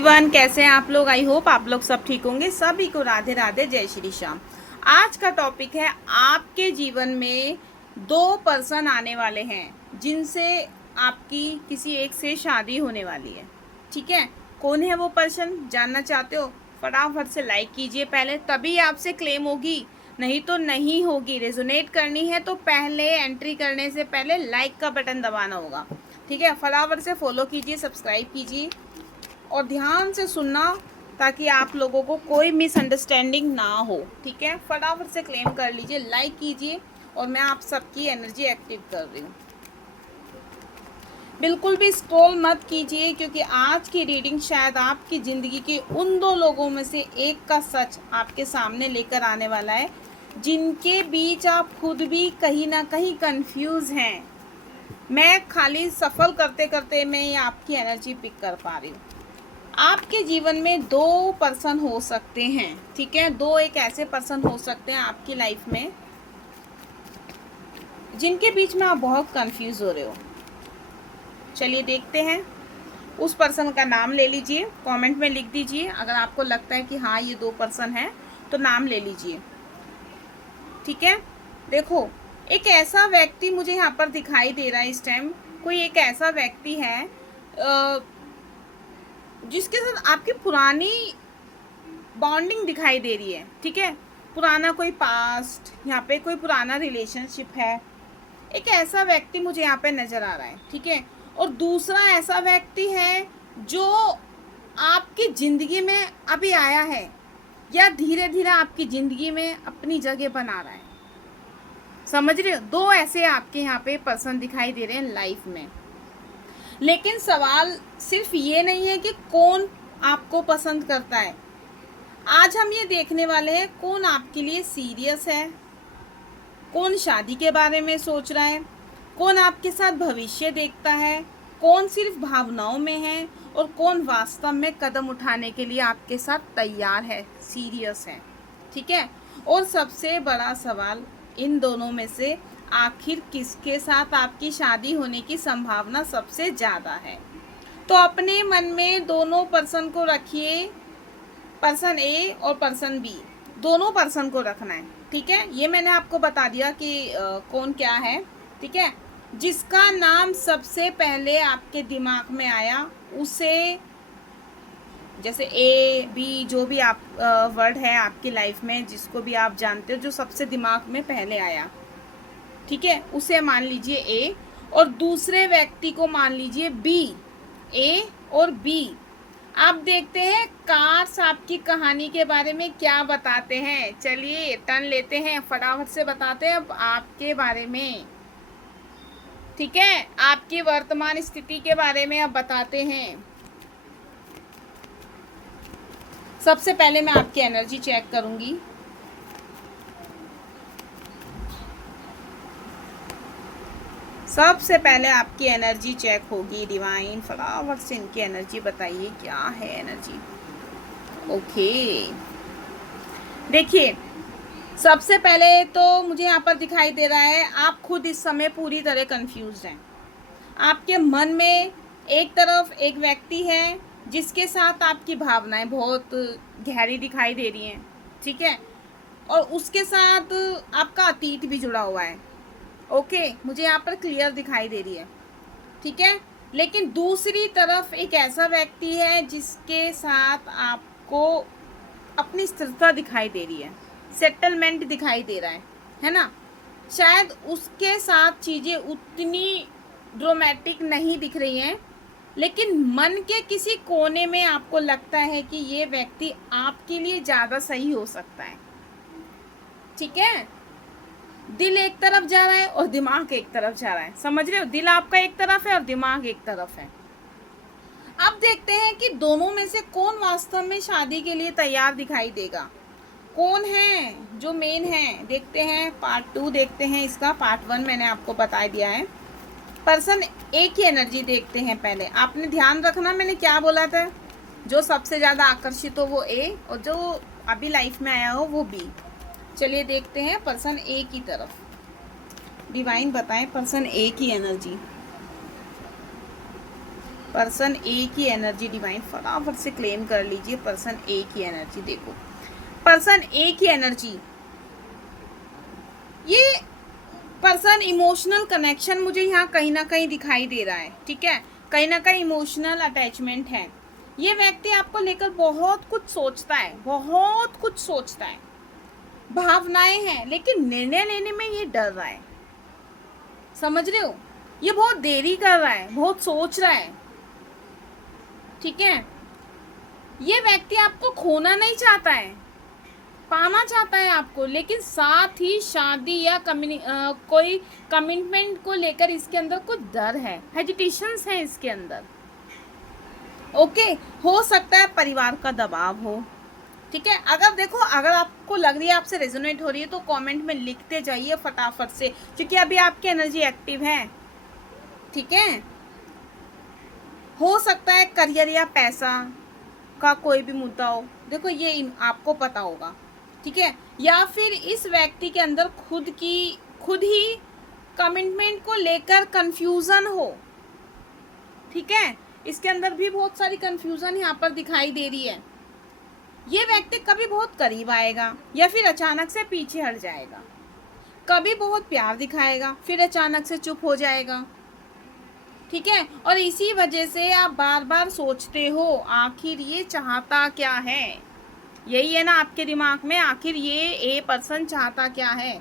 Everyone, कैसे हैं आप लोग। आई होप आप लोग सब ठीक होंगे। सभी को राधे राधे, जय श्री श्याम। आज का टॉपिक है, आपके जीवन में दो पर्सन आने वाले हैं जिनसे आपकी किसी एक से शादी होने वाली है। ठीक है, कौन है वो पर्सन, जानना चाहते हो? फटाफट से लाइक कीजिए पहले, तभी आपसे क्लेम होगी, नहीं तो नहीं होगी। रेजोनेट करनी है तो पहले एंट्री करने से पहले लाइक का बटन दबाना होगा। ठीक है, फटाफट से फॉलो कीजिए, सब्सक्राइब कीजिए और ध्यान से सुनना ताकि आप लोगों को कोई मिसअंडरस्टैंडिंग ना हो। ठीक है, फटाफट से क्लेम कर लीजिए, लाइक कीजिए और मैं आप सबकी एनर्जी एक्टिव कर रही हूँ। बिल्कुल भी स्क्रॉल मत कीजिए, क्योंकि आज की रीडिंग शायद आपकी ज़िंदगी के उन दो लोगों में से एक का सच आपके सामने लेकर आने वाला है, जिनके बीच आप खुद भी कहीं ना कहीं कंफ्यूज हैं। मैं खाली सफल करते करते मैं आपकी एनर्जी पिक कर पा रही हूँ। आपके जीवन में दो पर्सन हो सकते हैं। ठीक है, दो एक ऐसे पर्सन हो सकते हैं आपकी लाइफ में जिनके बीच में आप बहुत कंफ्यूज हो रहे हो। चलिए देखते हैं। उस पर्सन का नाम ले लीजिए, कमेंट में लिख दीजिए। अगर आपको लगता है कि हाँ ये दो पर्सन है तो नाम ले लीजिए। ठीक है, देखो एक ऐसा व्यक्ति मुझे यहाँ पर दिखाई दे रहा है इस टाइम। कोई एक ऐसा व्यक्ति है जिसके साथ आपकी पुरानी बॉन्डिंग दिखाई दे रही है। ठीक है, पुराना कोई पास्ट, यहाँ पे कोई पुराना रिलेशनशिप है। एक ऐसा व्यक्ति मुझे यहाँ पे नज़र आ रहा है। ठीक है, और दूसरा ऐसा व्यक्ति है जो आपकी ज़िंदगी में अभी आया है या धीरे धीरे आपकी ज़िंदगी में अपनी जगह बना रहा है। समझ रहे हो? दो ऐसे आपके यहाँ पे पर्सन दिखाई दे रहे हैं लाइफ में। लेकिन सवाल सिर्फ ये नहीं है कि कौन आपको पसंद करता है। आज हम ये देखने वाले हैं कौन आपके लिए सीरियस है, कौन शादी के बारे में सोच रहा है, कौन आपके साथ भविष्य देखता है, कौन सिर्फ भावनाओं में है और कौन वास्तव में कदम उठाने के लिए आपके साथ तैयार है, सीरियस है। ठीक है, और सबसे बड़ा सवाल, इन दोनों में से आखिर किसके साथ आपकी शादी होने की संभावना सबसे ज़्यादा है। तो अपने मन में दोनों पर्सन को रखिए, पर्सन ए और पर्सन बी, दोनों पर्सन को रखना है। ठीक है, ये मैंने आपको बता दिया कि कौन क्या है। ठीक है, जिसका नाम सबसे पहले आपके दिमाग में आया उसे, जैसे ए बी जो भी आप वर्ड है आपकी लाइफ में, जिसको भी आप जानते हो, जो सबसे दिमाग में पहले आया, ठीक है, उसे मान लीजिए ए और दूसरे व्यक्ति को मान लीजिए बी। ए और बी। आप देखते हैं कार्ड्स आपकी कहानी के बारे में क्या बताते हैं। चलिए टर्न लेते हैं, फटाफट से बताते हैं अब आपके बारे में। ठीक है, आपकी वर्तमान स्थिति के बारे में अब बताते हैं। सबसे पहले मैं आपकी एनर्जी चेक करूंगी। सबसे पहले आपकी एनर्जी चेक होगी। डिवाइन फटाफट से इनकी एनर्जी बताइए, क्या है एनर्जी। ओके, देखिए सबसे पहले तो मुझे यहाँ पर दिखाई दे रहा है आप खुद इस समय पूरी तरह कंफ्यूज हैं। आपके मन में एक तरफ एक व्यक्ति है जिसके साथ आपकी भावनाएं बहुत गहरी दिखाई दे रही हैं। ठीक है, और उसके साथ आपका अतीत भी जुड़ा हुआ है। ओके, मुझे यहाँ पर क्लियर दिखाई दे रही है। ठीक है, लेकिन दूसरी तरफ एक ऐसा व्यक्ति है जिसके साथ आपको अपनी स्थिरता दिखाई दे रही है, सेटलमेंट दिखाई दे रहा है ना। शायद उसके साथ चीज़ें उतनी ड्रामेटिक नहीं दिख रही हैं, लेकिन मन के किसी कोने में आपको लगता है कि ये व्यक्ति आपके लिए ज़्यादा सही हो सकता है। ठीक है, दिल एक तरफ जा रहा है और दिमाग एक तरफ जा रहा है। समझ रहे हो? दिल आपका एक तरफ है और दिमाग एक तरफ है। अब देखते हैं कि दोनों में से कौन वास्तव में शादी के लिए तैयार दिखाई देगा। कौन है जो मेन है, देखते हैं। पार्ट 2 देखते हैं इसका। पार्ट 1 मैंने आपको बता दिया है। पर्सन ए की एनर्जी देखते हैं पहले। आपने ध्यान रखना मैंने क्या बोला था, जो सबसे ज़्यादा आकर्षित हो वो ए और जो अभी लाइफ में आया हो वो बी। चलिए देखते हैं पर्सन ए की तरफ। डिवाइन बताएं पर्सन ए की एनर्जी। पर्सन ए की एनर्जी डिवाइन फटाफट से क्लेम कर लीजिए। पर्सन ए की एनर्जी देखो, पर्सन ए की एनर्जी, ये पर्सन इमोशनल कनेक्शन मुझे यहाँ कहीं ना कहीं दिखाई दे रहा है, ठीक है, कहीं ना कहीं इमोशनल अटैचमेंट है। ये व्यक्ति आपको लेकर बहुत कुछ सोचता है, बहुत कुछ सोचता है, भावनाएं हैं, लेकिन निर्णय लेने में ये डर रहा है। समझ रहे हो, ये बहुत देरी कर रहा है, बहुत सोच रहा है, ठीक है। ये व्यक्ति आपको खोना नहीं चाहता है, पाना चाहता है आपको, लेकिन साथ ही शादी या कोई कमिटमेंट को लेकर इसके अंदर कुछ डर है, हेजिटेशंस है इसके अंदर। ओके, हो सकता है परिवार का दबाव हो, ठीक है। अगर देखो, अगर आपको लग रही है, आपसे रेजोनेट हो रही है, तो कमेंट में लिखते जाइए फटाफट से, क्योंकि अभी आपकी एनर्जी एक्टिव है, ठीक है। हो सकता है करियर या पैसा का कोई भी मुद्दा हो, देखो ये आपको पता होगा, ठीक है। या फिर इस व्यक्ति के अंदर खुद ही कमिटमेंट को लेकर कंफ्यूजन हो, ठीक है। इसके अंदर भी बहुत सारी कंफ्यूजन यहाँ पर दिखाई दे रही है। ये व्यक्ति कभी बहुत करीब आएगा या फिर अचानक से पीछे हट जाएगा, कभी बहुत प्यार दिखाएगा फिर अचानक से चुप हो जाएगा, ठीक है। और इसी वजह से आप बार बार सोचते हो आखिर ये चाहता क्या है, यही है ना आपके दिमाग में, आखिर ये ए पर्सन चाहता क्या है।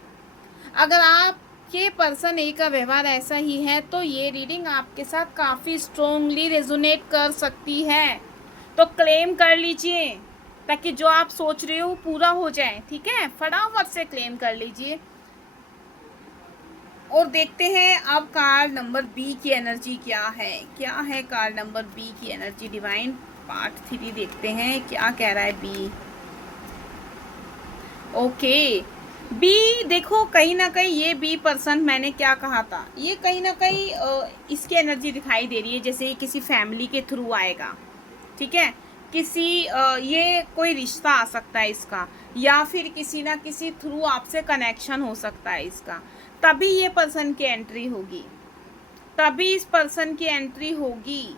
अगर आपके पर्सन ए का व्यवहार ऐसा ही है तो ये रीडिंग आपके साथ काफ़ी स्ट्रोंगली रेजोनेट कर सकती है, तो क्लेम कर लीजिए ताकि जो आप सोच रहे हो पूरा हो जाए, ठीक है। फटाफट से क्लेम कर लीजिए। और देखते हैं अब कार्ड नंबर बी की एनर्जी क्या है कार्ड नंबर बी की एनर्जी डिवाइन पार्ट 3 देखते हैं क्या कह रहा है बी। ओके, बी देखो, कहीं ना कहीं ये बी पर्सन, मैंने क्या कहा था, ये कहीं ना कहीं इसकी एनर्जी दिखाई दे रही है जैसे ये किसी फैमिली के थ्रू आएगा, ठीक है। किसी ये कोई रिश्ता आ सकता है इसका, या फिर किसी ना किसी थ्रू आपसे कनेक्शन हो सकता है इसका, तभी ये पर्सन की एंट्री होगी, तभी इस पर्सन की एंट्री होगी,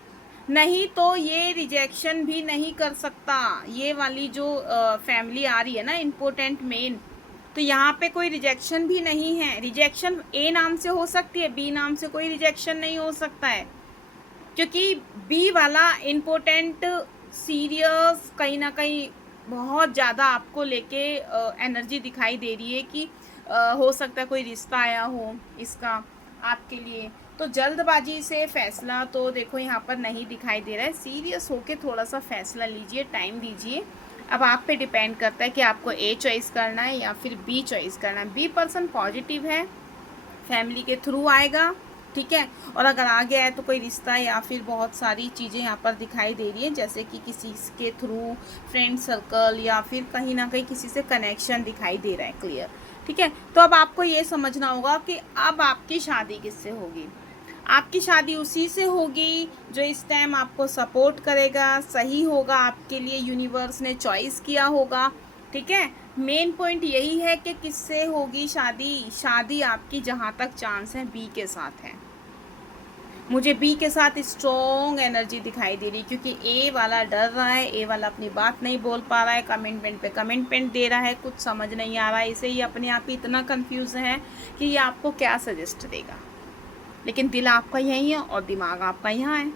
नहीं तो ये रिजेक्शन भी नहीं कर सकता। ये वाली जो फैमिली आ रही है ना, इम्पोर्टेंट मेन, तो यहाँ पे कोई रिजेक्शन भी नहीं है। रिजेक्शन ए नाम से हो सकती है, बी नाम से कोई रिजेक्शन नहीं हो सकता है, क्योंकि बी वाला इम्पोर्टेंट सीरियस कहीं ना कहीं बहुत ज़्यादा आपको लेके एनर्जी दिखाई दे रही है कि हो सकता है कोई रिश्ता आया हो इसका आपके लिए। तो जल्दबाजी से फैसला तो देखो यहाँ पर नहीं दिखाई दे रहा है, सीरियस होके थोड़ा सा फैसला लीजिए, टाइम दीजिए। अब आप पे डिपेंड करता है कि आपको ए चॉइस करना है या फिर बी चॉइस करना है। बी पर्सन पॉजिटिव है, फैमिली के थ्रू आएगा, ठीक है। और अगर आ गया है तो कोई रिश्ता या फिर बहुत सारी चीज़ें यहाँ पर दिखाई दे रही है, जैसे कि किसी के थ्रू फ्रेंड सर्कल या फिर कहीं ना कहीं किसी से कनेक्शन दिखाई दे रहा है, क्लियर, ठीक है। तो अब आपको ये समझना होगा कि अब आपकी शादी किससे होगी। आपकी शादी उसी से होगी जो इस टाइम आपको सपोर्ट करेगा, सही होगा आपके लिए, यूनिवर्स ने चॉइस किया होगा, ठीक है। मेन पॉइंट यही है कि किससे होगी शादी। शादी आपकी जहाँ तक चांस है बी के साथ है। मुझे बी के साथ स्ट्रॉन्ग एनर्जी दिखाई दे रही, क्योंकि ए वाला डर रहा है, ए वाला अपनी बात नहीं बोल पा रहा है, कमिटमेंट पे कमिटमेंट दे रहा है, कुछ समझ नहीं आ रहा है इसे, ये अपने आप ही इतना कंफ्यूज है कि ये आपको क्या सजेस्ट देगा, लेकिन दिल आपका यहीं है और दिमाग आपका यहाँ है,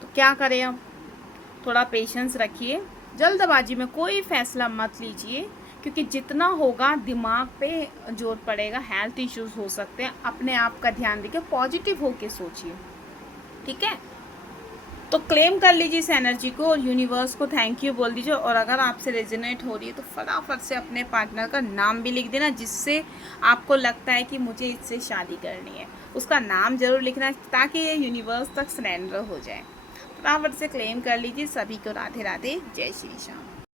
तो क्या करें अब। थोड़ा पेशेंस रखिए, जल्दबाजी में कोई फैसला मत लीजिए, क्योंकि जितना होगा दिमाग पे जोर पड़ेगा, हेल्थ इश्यूज हो सकते हैं। अपने आप का ध्यान रखिए, पॉजिटिव होके सोचिए, ठीक है। तो क्लेम कर लीजिए इस एनर्जी को और यूनिवर्स को थैंक यू बोल दीजिए। और अगर आपसे रेजोनेट हो रही है तो फटाफट से अपने पार्टनर का नाम भी लिख देना, जिससे आपको लगता है कि मुझे इससे शादी करनी है, उसका नाम जरूर लिखना ताकि ये यूनिवर्स तक सरेंडर हो जाए। फटाफट से क्लेम कर लीजिए। सभी को राधे राधे, जय श्री श्याम।